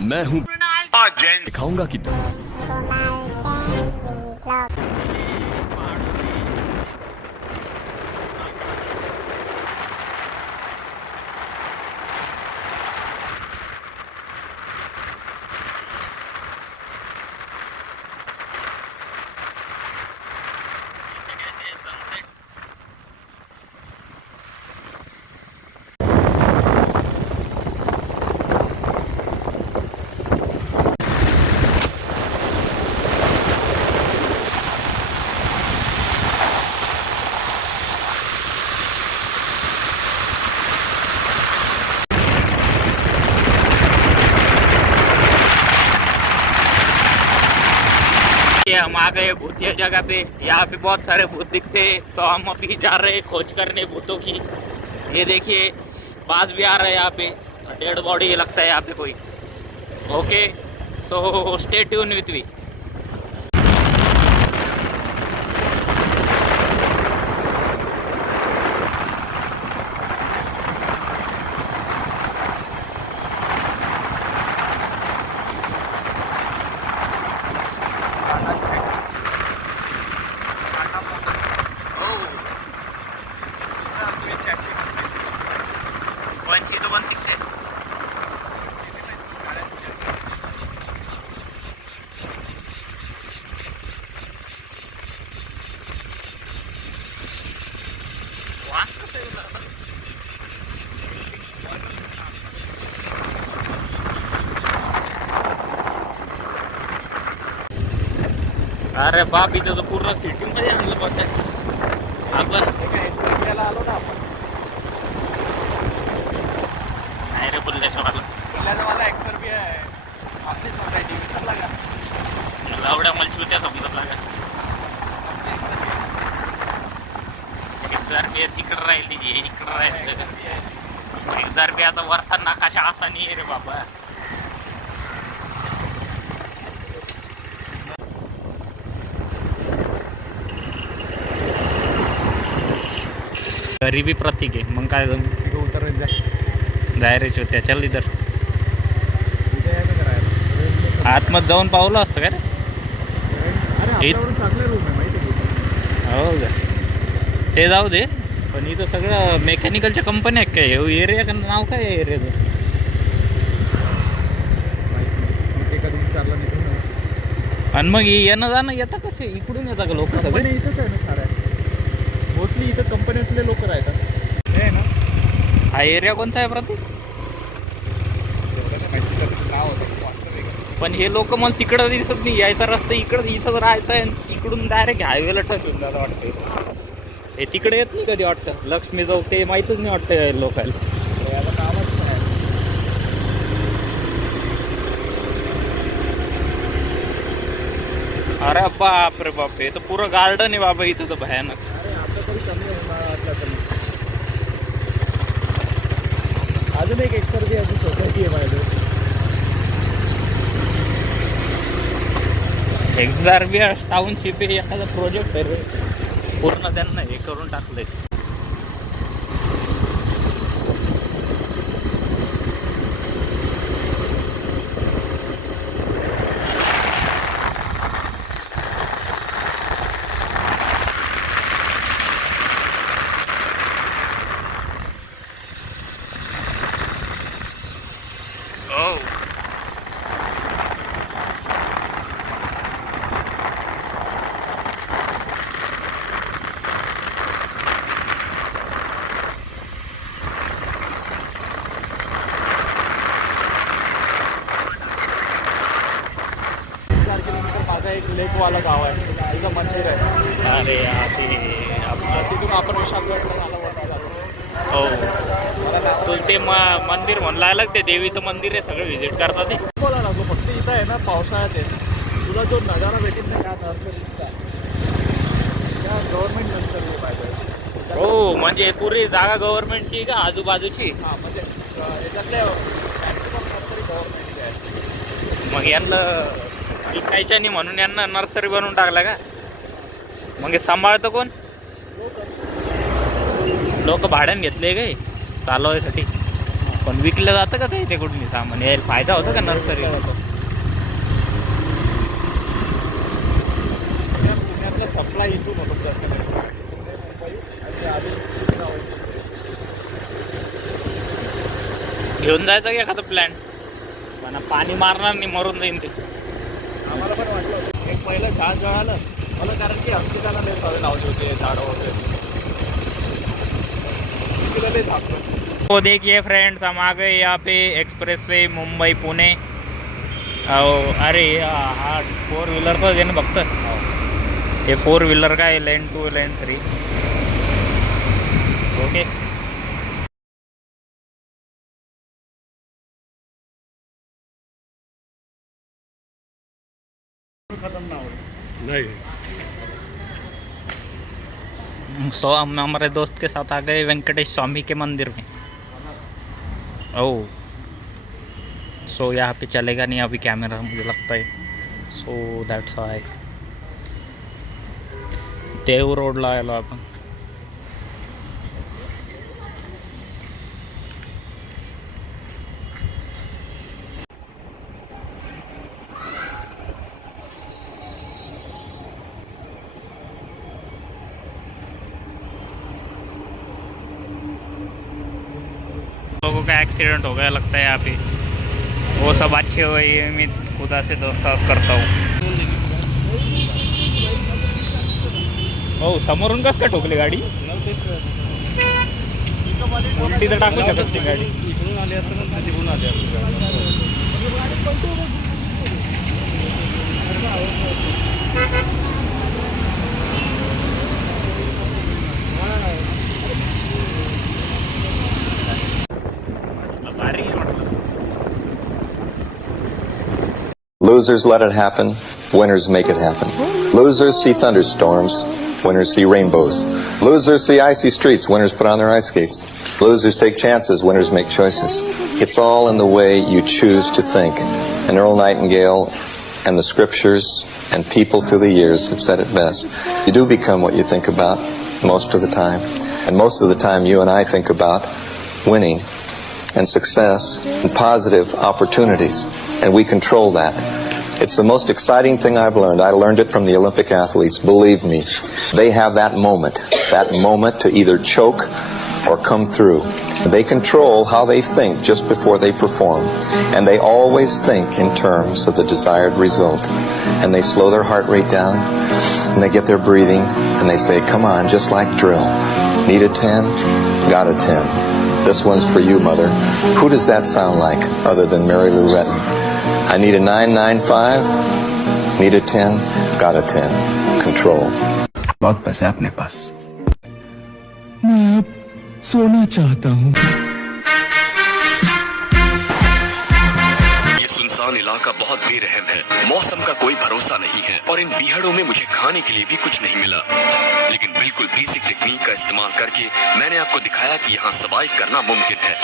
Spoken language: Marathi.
मैं हूँ दिखाऊंगा कि हम आ गए भूतिया जगह पे। यहाँ पे बहुत सारे भूत दिखते हैं, तो हम अभी जा रहे हैं खोज करने भूतों की। ये देखिए बाज भी आ रहा है यहाँ पे, डेड बॉडी लगता है यहाँ पे कोई। Okay, so stay tune with me. कोणची तो बनती काय? वास कसं येऊ लागला? अरे बाप, इथं तर पूर्ण सिटी मध्ये आणलं बघ आपण आलो ना आपण। नाही रे बुल्लेश्वरला मला एक्सर भी आहे आपली सोसायटी विसरला का? एवढ्या मला चिवत्या समजत लागा। 1000 रुपये तिकडं राहिली जी इकडं राहिलं। 1000 रुपये आता वरचा नकाशा असा नाही रे बाबा। गरीबी प्रतीक आहे, मग काय उतर जाय रे चिवत्या, चल इधर आतमध्ये जाऊन पावलं असतं का रे? चांगले रूम आहे माहिती आहे? हो का, ते जाऊ दे, पण इथं सगळं मेकॅनिकलच्या कंपन्या आहेत काय? हे एरिया का नाव काय आहे एरियाचं? आणि मग येणं जाणं येतं कसं, इकडून येतं का लोक सगळे? इथंच आहे ना साऱ्या, मोस्टली इथं कंपन्यातले लोक राहतात हे ना। हा एरिया कोणता आहे प्रतीक? पण हे लोक मला तिकडं दिसत नाही, यायचा रस्ता इकडं, इथंच राहायचं आहे, इकडून डायरेक्ट हायवेला टच होऊन जातं वाटतं। हे तिकडे येत नाही कधी वाटतं, लक्ष्मी चौक ते माहीतच नाही वाटतं लोकांना। अरे बाप रे बाप, हे तर पुरं गार्डन आहे बाबा इथं तर भयानक। अजून एक एक्सर बी अजून सोसायटी आहे माझ्या। एक्झार्बिया टाउनशिप हे एखादा प्रोजेक्ट आहे रे, पूर्ण त्यांना हे करून टाकलंय। एक लेकवाला गाव आहे, तिथं मंदिर आहे। अरे ते आपलं तिथून आपण विशाखगडला आलो। हो, तू ते मंदिर म्हणलं आलं, ते देवीचं मंदिर आहे, सगळं व्हिजिट करतात ते। बोला लागलो फक्त इथं आहे ना, पावसाळ्यात आहे तुला जो नजारा भेटेल ना, त्या नर्सरीचा, त्या गव्हर्नमेंट नर्सरी पाहिजे। हो, म्हणजे पुरी जागा गव्हर्नमेंटची आहे का आजूबाजूची? हां, म्हणजे याच्यातल्या मॅक्सिमम नर्सरी गव्हर्नमेंटची आहे। मग यांना विकायच्या नाही म्हणून यांना नर्सरी बनवून टाकला का? मग हे सांभाळतं कोण? लोक भाड्याने घेतले काय चालवायसाठी? पण विकलं जातं का ते इथे कुठली सामान यायला फायदा होतो का नर्सरी? पुण्यातला सप्लाय इथून होतो जास्त करून. पुणे, मुंबई आणि आधी गाव आहे. घेऊन जायचं की एखादं प्लॅन, पण पाणी मारणार नाही, मरून जाईन ते. आम्हाला पण वाटलं होतं एक पहिलं झाड जळालं मला, कारण की अंकिताला लय सवय लावली होती झाडं वगैरे. तिला लय झापलं. तो देखिए फ्रेंड्स, हम आ गए यहाँ पे एक्सप्रेस वे मुंबई पुणे. अरे हा 4 व्हीलरचं आहे ना फक्त. हे 4 व्हीलर का आहे, लेन 2 लेन 3. ओके. खत्म ना हो. नहीं सो हम हमारे दोस्त के साथ आ गए वेंकटेश स्वामी के मंदिर में. ओह, सो यहाँ पे चलेगा नहीं अभी कैमरा मुझे लगता है. सो दॅट्स वाय देव रोडला आलो आपण. लोगों का एक्सीडेंट हो गया लगता है यहाँ पे. वो सब अच्छे हुए, ये मैं खुदा से दोस्तास करता हूँ. हो, समोरून कसं काय ठोकली गाडी? उलटी तर टाकू शकत ती गाडी. इकडून आली असेल ना तिकडून आली असेल. भारी आहे म्हटलं. Losers let it happen, winners make it happen. Losers see thunderstorms, winners see rainbows. Losers see icy streets, winners put on their ice skates. Losers take chances, winners make choices. It's all in the way you choose to think. And Earl Nightingale and the scriptures and people through the years have said it best. You do become what you think about most of the time. And most of the time you and I think about winning and success and positive opportunities. And we control that. It's the most exciting thing I've learned. I learned it from the Olympic athletes. Believe me, they have that moment to either choke or come through. They control how they think just before they perform. And they always think in terms of the desired result. And they slow their heart rate down, and they get their breathing, and they say, come on, just like drill. Need a 10? Got a 10. This one's for you, mother. Who does that sound like other than Mary Lou Retton? I need a 995. Need a 10. Got a 10. Control. बहुत पैसे अपने पास. मैं अब सोना चाहता हूँ. ये सुनसान इलाका बहुत बेरहम है. मौसम का कोई भरोसा नहीं है और इन बीहड़ों में मुझे खाने के लिए भी कुछ नहीं मिला. लेकिन बिल्कुल बेसिक टेक्निक का इस्तेमाल करके मैंने आपको दिखाया कि यहाँ सर्वाइव करना मुमकिन है.